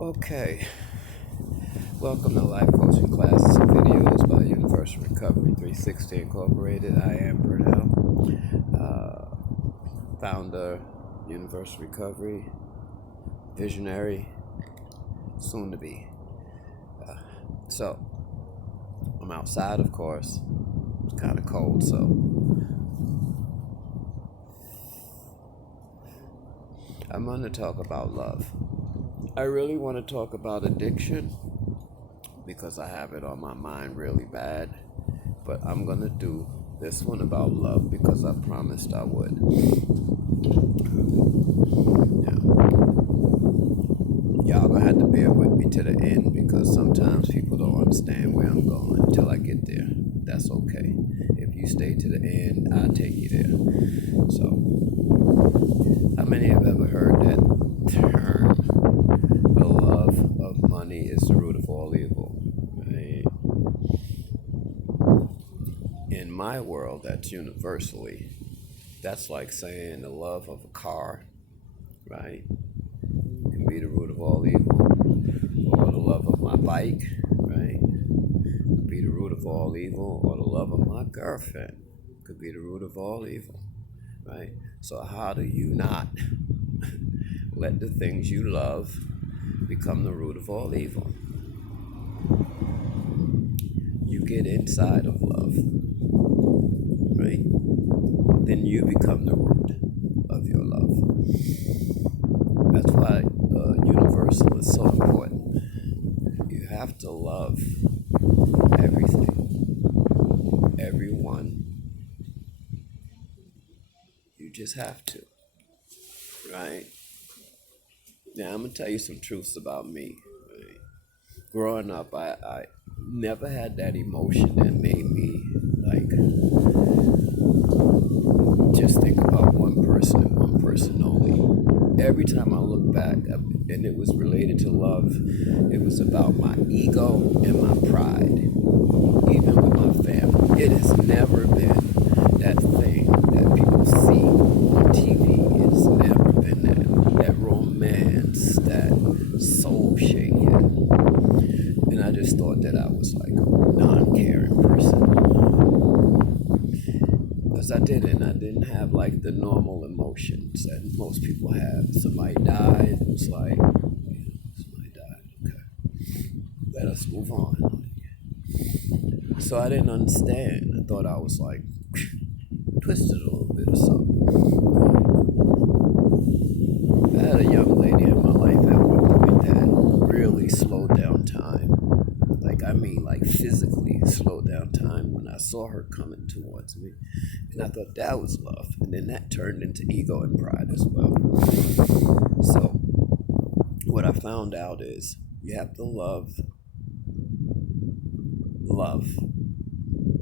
Okay, welcome to Life Coaching Classes and Videos by Universal Recovery 360 Incorporated. I am Burnell, founder, Universal Recovery, visionary, soon to be. So, I'm outside, of course. It's kind of cold, so I'm going to talk about love. I really want to talk about addiction because I have it on my mind really bad. But I'm going to do this one about love because I promised I would. Y'all going to have to bear with me to the end because sometimes people don't understand where I'm going until I get there. That's okay. If you stay to the end, I'll take you there. So, how many have ever heard that term? The love of money is the root of all evil. Right? In my world, that's universally. That's like saying the love of a car, right? Can be the root of all evil. Or the love of my bike, right? Could be the root of all evil. Or the love of my girlfriend could be the root of all evil, right? So how do you not let the things you love become the root of all evil? You get inside of love, right? Then you become the root of your love. That's why universal is so important. You have to love everything, everyone. You just have to, right? Now, I'm going to tell you some truths about me. Right? Growing up, I never had that emotion that made me like just think about one person and one person only. Every time I look back, and it was related to love, it was about my ego and my pride. Even with my family, it has never been that thing that people see on TV. It's never been that romance, that soul shaking. And I just thought that I was like a non-caring person. Because I didn't have like the normal emotions that most people have. Somebody died, it was like, somebody died, okay, let us move on. So I didn't understand. I thought I was like twisted a little bit or something. I had a young lady in my life at one point that really slowed down time. Like physically slowed down time when I saw her coming towards me. And I thought that was love. And then that turned into ego and pride as well. So what I found out is you have to love,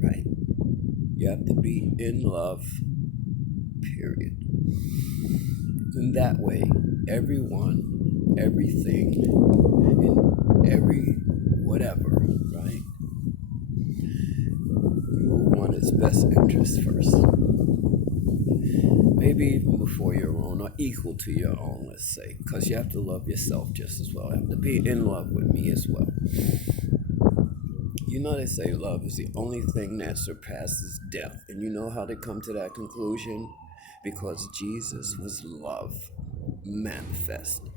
right? You have to be in love, period. And that way, everyone, everything, and every whatever, right? You will want its best interest first. Maybe even before your own, or equal to your own, let's say. Because you have to love yourself just as well. You have to be in love with me as well. You know they say love is the only thing that surpasses death. And you know how they come to that conclusion? Because Jesus was love manifest.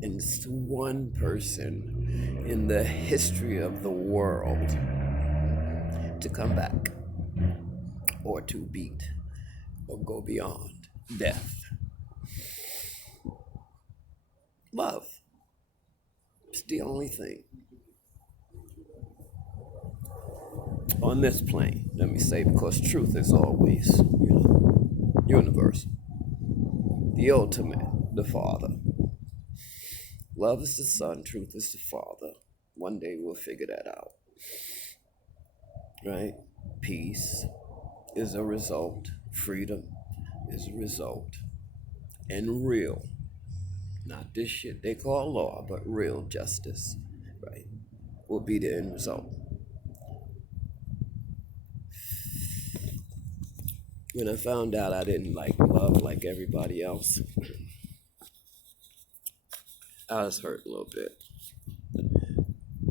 And it's one person in the history of the world to come back or to beat or go beyond death. Love. It's the only thing. On this plane, let me say, because truth is always, universal. The ultimate, the Father. Love is the Son, truth is the Father. One day we'll figure that out. Right? Peace is a result. Freedom is a result. And real, not this shit they call law, but real justice, right, will be the end result. When I found out I didn't like love like everybody else, I was hurt a little bit.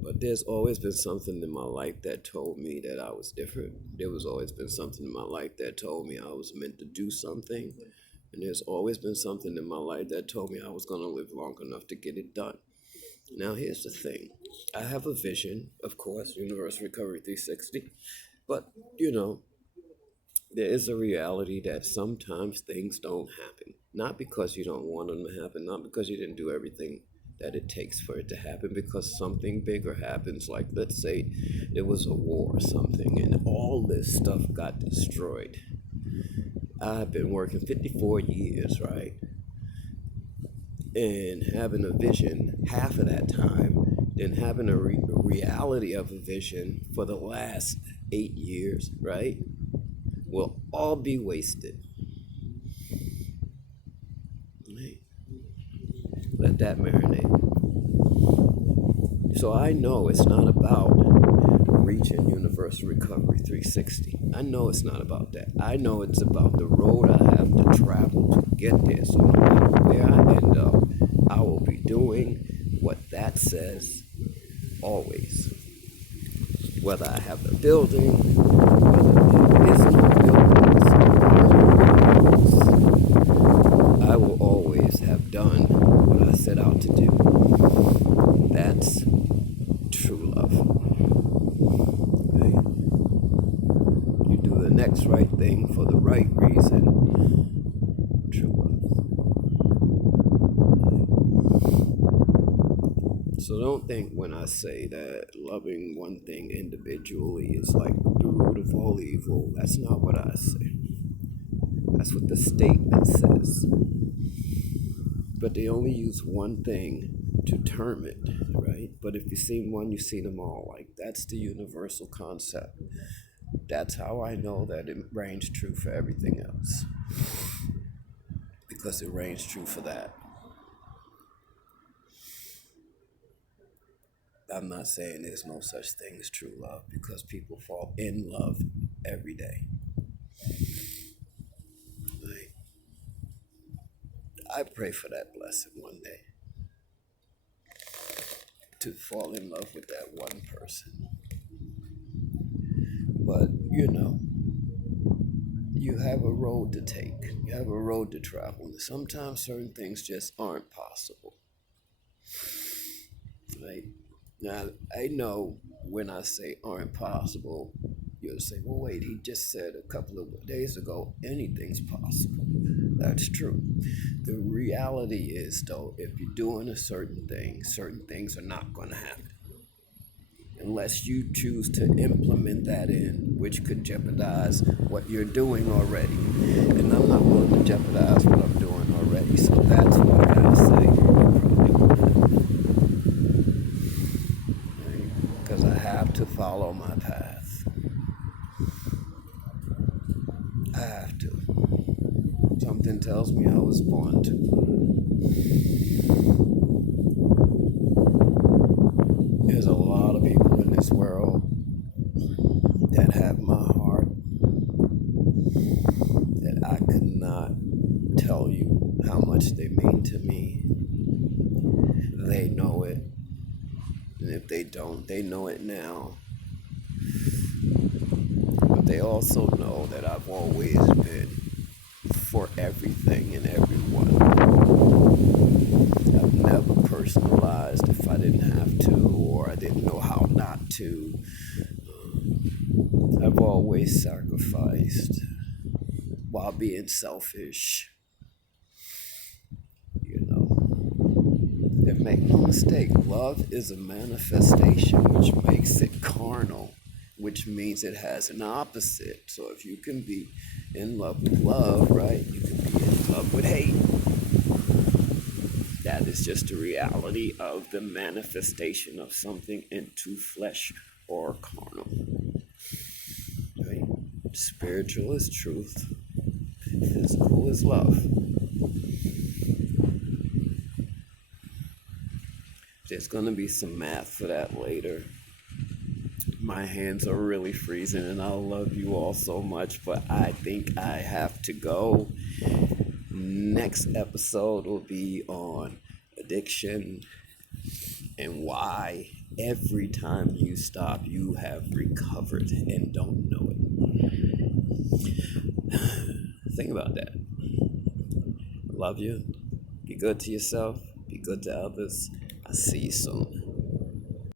But there's always been something in my life that told me that I was different. There was always been something in my life that told me I was meant to do something. And there's always been something in my life that told me I was going to live long enough to get it done. Now, here's the thing. I have a vision, of course, Universal Recovery 360. But, you know, there is a reality that sometimes things don't happen. Not because you don't want them to happen, not because you didn't do everything that it takes for it to happen, because something bigger happens. Like, let's say there was a war or something, and all this stuff got destroyed. I've been working 54 years, right? And having a vision half of that time, then having a reality of a vision for the last 8 years, right? Will all be wasted. Right? Let that marinate. So I know it's not about reaching Universal Recovery 360. I know it's not about that. I know it's about the road I have to travel to get there. So no matter where I end up, I will be doing what that says always. Whether I have the building, whether there is no buildings, I will always have done what I set out to do. That's true love. Okay? You do the next right thing for the right reason. True love. So don't think when I say that loving one thing individually is like the root of all evil. That's not what I say. That's what the statement says. But they only use one thing to term it, right? But if you've seen one, you've seen them all. Like, that's the universal concept. That's how I know that it reigns true for everything else. Because it reigns true for that. I'm not saying there's no such thing as true love, because people fall in love every day. Right? I pray for that blessing one day, to fall in love with that one person. But, you have a road to take. You have a road to travel. And sometimes certain things just aren't possible. Right? Now, I know when I say aren't possible, you'll say, well, wait, he just said a couple of days ago, anything's possible. That's true. The reality is, though, if you're doing a certain things are not going to happen. Unless you choose to implement that in, which could jeopardize what you're doing already. And I'm not willing to jeopardize what I'm doing already, so that's why I say because I have to follow my path. I have to. Something tells me I was born to. There's a lot of people in this world that have my heart that I could not tell you how much they mean to me. They know it. And if they don't, they know it now. But they also know that I've always been for everything and everyone. I've never personalized if I didn't have to, or I didn't know how not to. I've always sacrificed while being selfish. And make no mistake, love is a manifestation, which makes it carnal, which means it has an opposite. So if you can be in love with love, right, you can be in love with hate. That is just a reality of the manifestation of something into flesh or carnal. Right? Spiritual is truth. Physical is love. There's going to be some math for that later. My hands are really freezing, and I love you all so much, but I think I have to go. Next episode will be on addiction, and why every time you stop, you have recovered and don't know it. Think about that. Love you. Be good to yourself. Be good to others. I'll see you soon.